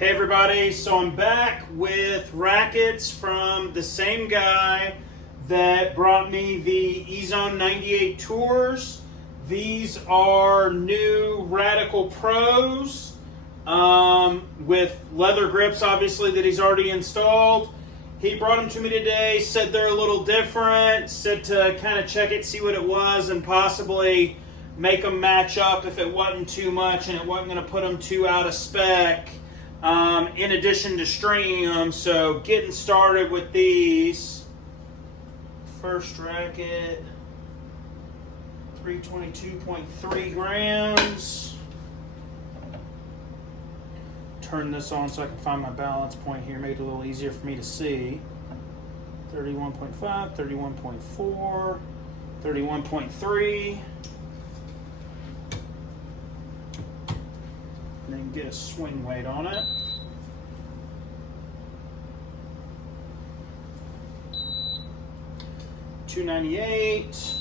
Hey everybody, so I'm back with rackets from the same guy that brought me the E-Zone 98 Tours. These are new Radical Pros with leather grips, obviously, that he's already installed. He brought them to me today, said they're a little different, said to kind of check it, see what it was, and possibly make them match up if it wasn't too much and it wasn't going to put them too out of spec. In addition to stringing them, so getting started with these. First racket, 322.3 grams. Turn this on so I can find my balance point here, make it a little easier for me to see. 31.5, 31.4, 31.3. And then get a swing weight on it. $298.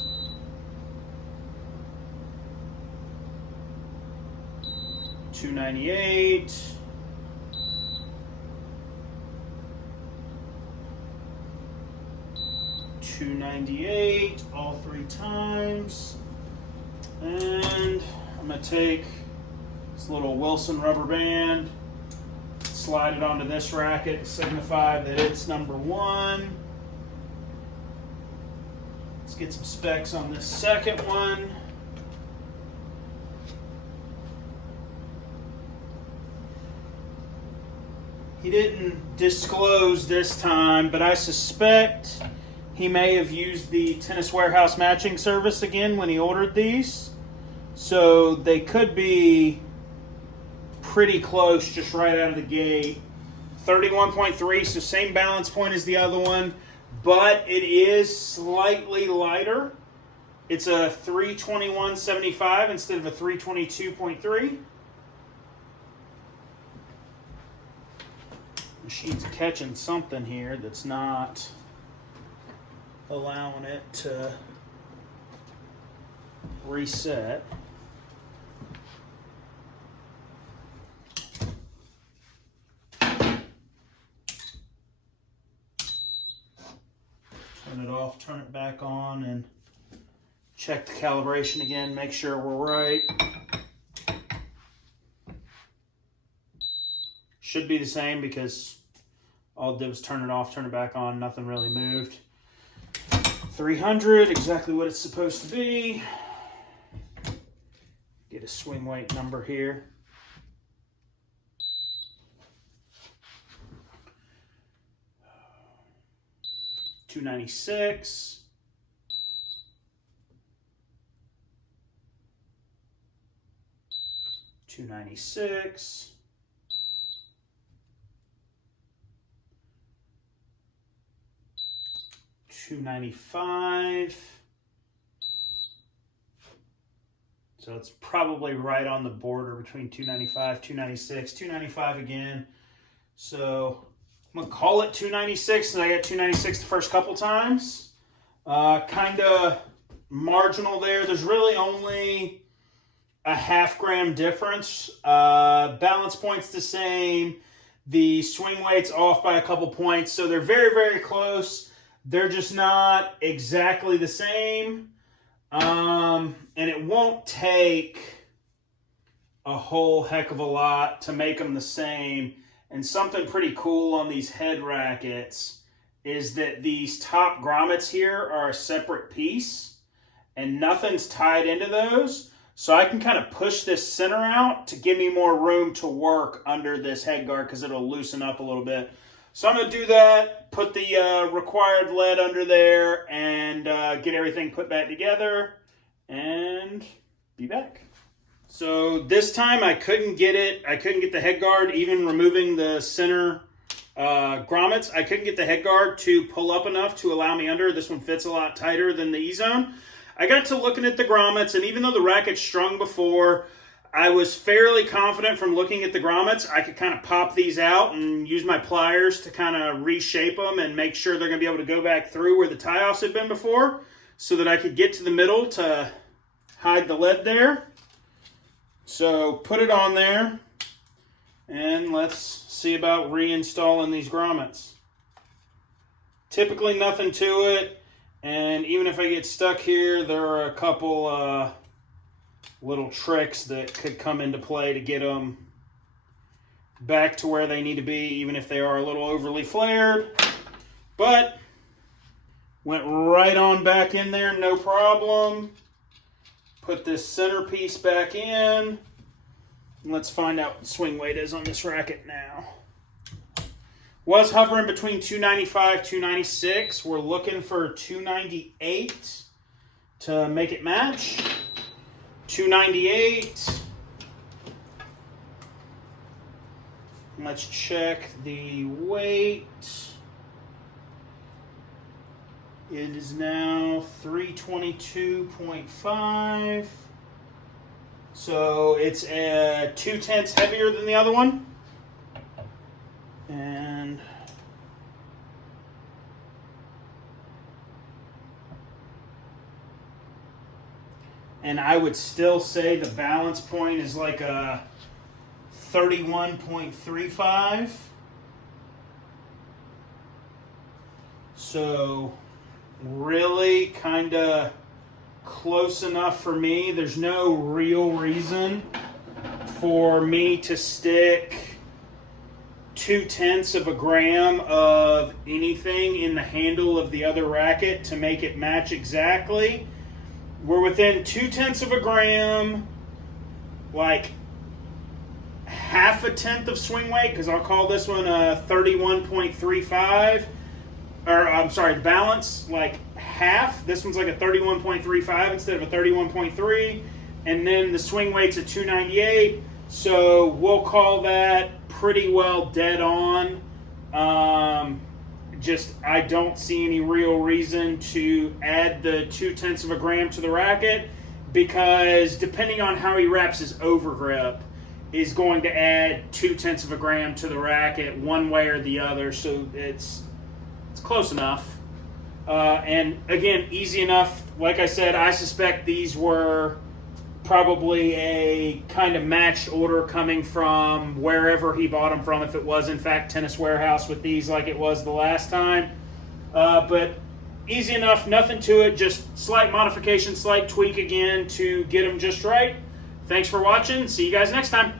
$298. $298 all three times. And I'm going to take this little Wilson rubber band, slide it onto this racket to signify that it's number one. Let's get some specs on this second one. He didn't disclose this time, but I suspect he may have used the Tennis Warehouse matching service again when he ordered these. So they could be pretty close just right out of the gate. 31.3, so same balance point as the other one, but it is slightly lighter. It's a 321.75 instead of a 322.3. Machine's catching something here that's not allowing it to reset. Turn it off, turn it back on, and check the calibration again, make sure we're right. Should be the same because all it did was turn it off, turn it back on, nothing really moved. 300, exactly what it's supposed to be. Get a swing weight number here. $296. $296. $295. So it's probably right on the border between $295, $296, $295 again. So I'm gonna call it $296, and I got $296 the first couple times. Kind of marginal there. There's really only a half gram difference. Balance point's the same. The swing weight's off by a couple points, so they're very, very close. They're just not exactly the same. And it won't take a whole heck of a lot to make them the same. And something pretty cool on these head rackets is that these top grommets here are a separate piece and nothing's tied into those. So I can kind of push this center out to give me more room to work under this head guard because it'll loosen up a little bit. So I'm going to do that, put the required lead under there, and get everything put back together, and be back. So this time I couldn't get it. I couldn't get the head guard, even removing the center grommets. I couldn't get the head guard to pull up enough to allow me under. This one fits a lot tighter than the E-Zone. I got to looking at the grommets, and even though the racket's strung before, I was fairly confident from looking at the grommets, I could kind of pop these out and use my pliers to kind of reshape them and make sure they're going to be able to go back through where the tie-offs had been before so that I could get to the middle to hide the lead there. So put it on there. And let's see about reinstalling these grommets. Typically nothing to it, and even if I get stuck here, there are a couple little tricks that could come into play to get them back to where they need to be, even if they are a little overly flared. But went right on back in there, no problem. Put this centerpiece back in. Let's find out what the swing weight is on this racket now. Was hovering between 295, 296. We're looking for 298 to make it match. 298. Let's check the weight. It is now 322.5. So it's 0.2 heavier than the other one. And I would still say the balance point is like a 31.35. So really kind of close enough for me. There's no real reason for me to stick 0.2 of a gram of anything in the handle of the other racket to make it match exactly. We're within 0.2 of a gram, like 0.5 of swing weight, because I'll call this one a 31.35. Or, I'm sorry, the balance, like half. This one's like a 31.35 instead of a 31.3. And then the swing weight's a 298. So we'll call that pretty well dead on. I don't see any real reason to add the 0.2 of a gram to the racket, because depending on how he wraps his overgrip is going to add 0.2 of a gram to the racket one way or the other. So it's close enough. And again, easy enough. Like I said, I suspect these were probably a kind of matched order coming from wherever he bought them from, if it was in fact Tennis Warehouse with these like it was the last time. But easy enough, nothing to it, just slight modification, slight tweak again to get them just right. Thanks for watching. See you guys next time.